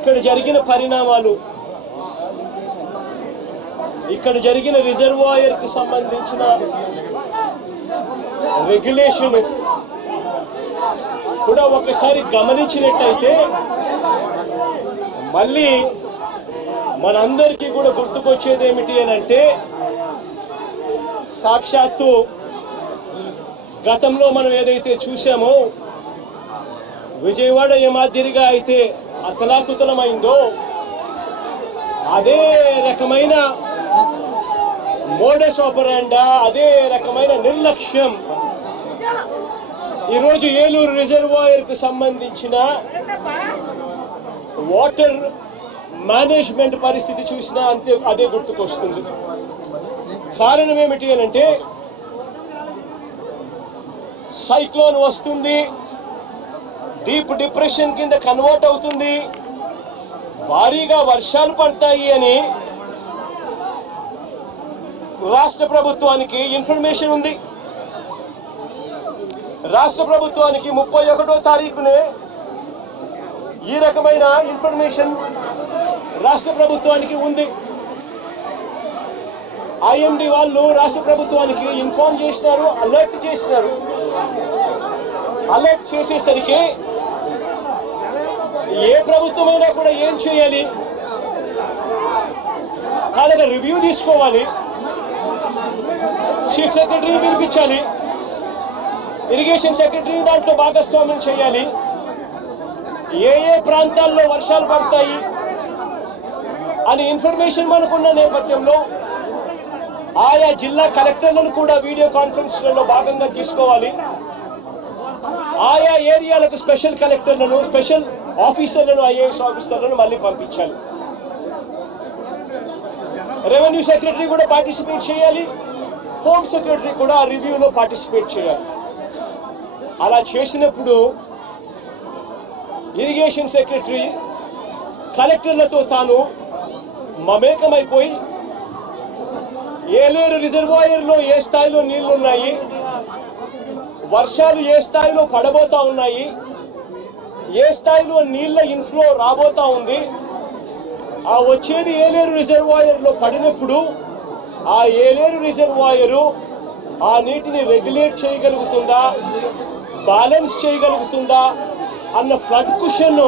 ఇక్కడ జరిగిన పరిణామాలు, ఇక్కడ జరిగిన రిజర్వాయర్కు సంబంధించిన రెగ్యులేషన్ కూడా ఒకసారి గమనించినట్టయితే మళ్ళీ మనందరికీ కూడా గుర్తుకొచ్చేది ఏమిటి అని అంటే, సాక్షాత్తు గతంలో మనం ఏదైతే చూసామో విజయవాడ ఏ మాదిరిగా అయితే అతలాకుతలమైందో అదే రకమైన మోడస్ ఆపరాండా, అదే రకమైన నిర్లక్ష్యం ఈరోజు ఏలూరు రిజర్వాయర్కు సంబంధించిన వాటర్ మేనేజ్మెంట్ పరిస్థితి చూసినా అంతే అదే గుర్తుకొస్తుంది. కారణం ఏమిటి అని అంటే, సైక్లోన్ వస్తుంది, డీప్ డిప్రెషన్ కింద కన్వర్ట్ అవుతుంది, భారీగా వర్షాలు పడతాయి అని రాష్ట్ర ప్రభుత్వానికి ఇన్ఫర్మేషన్ ఉంది. రాష్ట్ర ప్రభుత్వానికి 31వ తారీఖునే ఈ రకమైన ఇన్ఫర్మేషన్ రాష్ట్ర ప్రభుత్వానికి ఉంది. ఐఎండి వాళ్ళు రాష్ట్ర ప్రభుత్వానికి ఇన్ఫార్మ్ చేసినారు, అలర్ట్ చేసినారు. అలర్ట్ చేసేసరికి ఏ ప్రభుత్వమైనా కూడా ఏం చేయాలి, కాలేదా రివ్యూ తీసుకోవాలి, చీఫ్ సెక్రటరీని పిలిపించాలి, ఇరిగేషన్ సెక్రటరీని దాంట్లో భాగస్వామ్యం చేయాలి, ఏ ఏ ప్రాంతాల్లో వర్షాలు పడతాయి అని ఇన్ఫర్మేషన్ మనకున్న నేపథ్యంలో ఆయా జిల్లా కలెక్టర్లను కూడా వీడియో కాన్ఫరెన్స్లలో భాగంగా తీసుకోవాలి. ఆయా ఏరియాలకు స్పెషల్ కలెక్టర్లను, స్పెషల్ ఆఫీసర్లను, ఐఏఎస్ ఆఫీసర్లను మళ్ళీ పంపించాలి. రెవెన్యూ సెక్రటరీ కూడా పార్టిసిపేట్ చేయాలి, హోమ్ సెక్రటరీ కూడా ఆ రివ్యూలో పార్టిసిపేట్ చేయాలి. అలా చేసినప్పుడు ఇరిగేషన్ సెక్రటరీ కలెక్టర్లతో తాను మమేకమైపోయి ఏలేరు రిజర్వాయర్లో ఏ స్థాయిలో నీళ్లున్నాయి, వర్షాలు ఏ స్థాయిలో పడబోతా ఉన్నాయి, ఏ స్థాయిలో నీళ్ల ఇన్ఫ్లో రాబోతా ఉంది, ఆ వచ్చేది ఏలేరు రిజర్వాయర్లో పడినప్పుడు ఆ ఏలేరు రిజర్వాయరు ఆ నీటిని రెగ్యులేట్ చేయగలుగుతుందా, బ్యాలెన్స్ చేయగలుగుతుందా అన్న ఫ్లడ్ కుషన్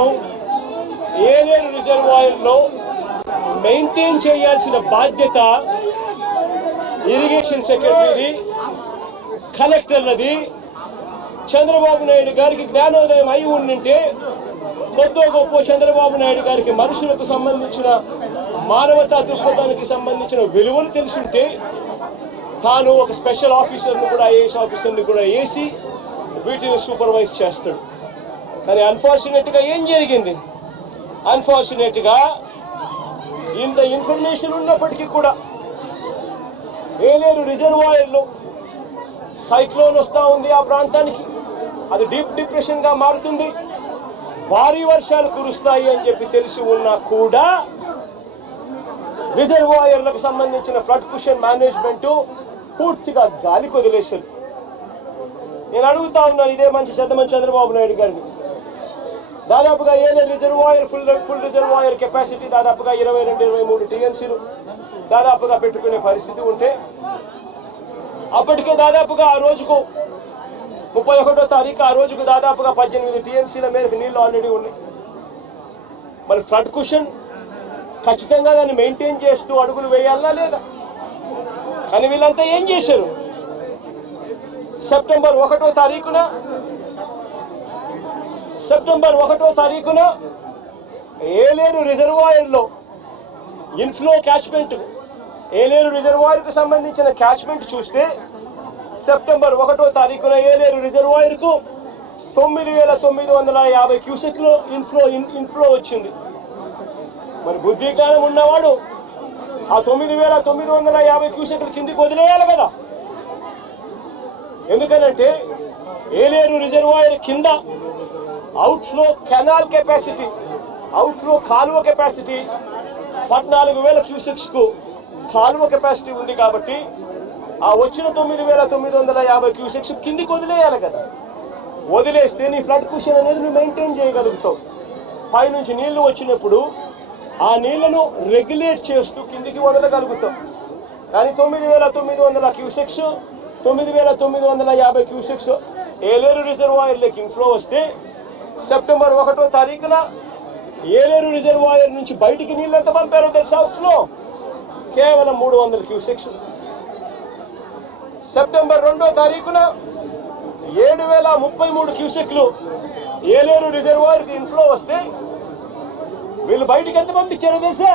ఏలేరు రిజర్వాయర్లో మెయింటైన్ చేయాల్సిన బాధ్యత ఇరిగేషన్ సెక్రటరీది, కలెక్టర్లది. చంద్రబాబు నాయుడు గారికి జ్ఞానోదయం అయి ఉండింటే కొద్దో గొప్ప చంద్రబాబు నాయుడు గారికి మనుషులకు సంబంధించిన మానవతా దృక్పథానికి సంబంధించిన విలువలు తెలుసుంటే తాను ఒక స్పెషల్ ఆఫీసర్ని కూడా, ఐఏఎస్ ఆఫీసర్ని కూడా వేసి వీటిని సూపర్వైజ్ చేస్తాడు. కానీ అన్ఫార్చునేట్గా ఏం జరిగింది, అన్ఫార్చునేట్గా ఇంత ఇన్ఫర్మేషన్ ఉన్నప్పటికీ కూడా ఏలేరు రిజర్వాయర్లో సైక్లోన్ వస్తూ ఉంది, ఆ ప్రాంతానికి అది డీప్ డిప్రెషన్గా మారుతుంది, భారీ వర్షాలు కురుస్తాయి అని చెప్పి తెలిసి ఉన్నా కూడా రిజర్వాయర్లకు సంబంధించిన ఫ్లడ్ కుషన్ మేనేజ్మెంట్ పూర్తిగా గాలికి వదిలేశారు. నేను అడుగుతా ఉన్నాను ఇదే మంచి మంచి చంద్రబాబు నాయుడు గారిని, దాదాపుగా Yeleru reservoir full reservoir capacity దాదాపుగా 22-23 టీఎంసీలు దాదాపుగా పెట్టుకునే పరిస్థితి ఉంటే అప్పటికే దాదాపుగా ఆ రోజుకు 31వ తారీఖు ఆ రోజుకు దాదాపుగా 18 టీఎంసీల మేరకు నీళ్లు ఆల్రెడీ ఉన్నాయి. మరి ఫ్లడ్ కుషన్ ఖచ్చితంగా దాన్ని మెయింటైన్ చేస్తూ అడుగులు వేయాలా లేదా? కానీ వీళ్ళంతా ఏం చేశారు, సెప్టెంబర్ 1వ తారీఖున ఏలేరు రిజర్వాయర్లో ఇన్ఫ్లో క్యాచ్మెంట్, ఏలేరు రిజర్వాయర్కు సంబంధించిన క్యాచ్మెంట్ చూస్తే సెప్టెంబర్ 1వ తారీఖున ఏలేరు రిజర్వాయర్కు 9,950 క్యూసెక్లు ఇన్ఫ్లో వచ్చింది. మరి బుద్ధి జ్ఞానం ఉన్నవాడు ఆ 9,950 క్యూసెక్లు కిందికి వదిలేయాలి కదా. ఎందుకనంటే ఏలేరు రిజర్వాయర్ కింద అవుట్ఫ్లో కెనాల్ కెపాసిటీ, అవుట్ఫ్లో కాలువ కెపాసిటీ 14,000 క్యూసెక్స్కు కాలువ కెపాసిటీ ఉంది. కాబట్టి ఆ వచ్చిన 9,950 క్యూసెక్స్ కిందికి వదిలేయాలి కదా. వదిలేస్తే నీ ఫ్లడ్ కుషన్ అనేది నువ్వు మెయింటైన్ చేయగలుగుతావు. పైనుంచి నీళ్లు వచ్చినప్పుడు ఆ నీళ్లను రెగ్యులేట్ చేస్తూ కిందికి వదలగలుగుతాం. కానీ 9,900 క్యూసెక్స్ 9,950 క్యూసెక్స్ ఏలేరు రిజర్వాయర్లోకి ఇన్ఫ్లో వస్తే సెప్టెంబర్ 1వ తారీఖున ఏలేరు రిజర్వాయర్ నుంచి బయటికి నీళ్ళు ఎంత పంపారో తెలుసా? ఫ్లో కేవలం 300 క్యూసెక్స్. సెప్టెంబర్ 2వ తారీఖున 7,033 క్యూసెక్లు ఏలేరు రిజర్వాయర్కి ఇన్ఫ్లో వస్తే వీళ్ళు బయటికి ఎంత పంపించారో తెలుసా?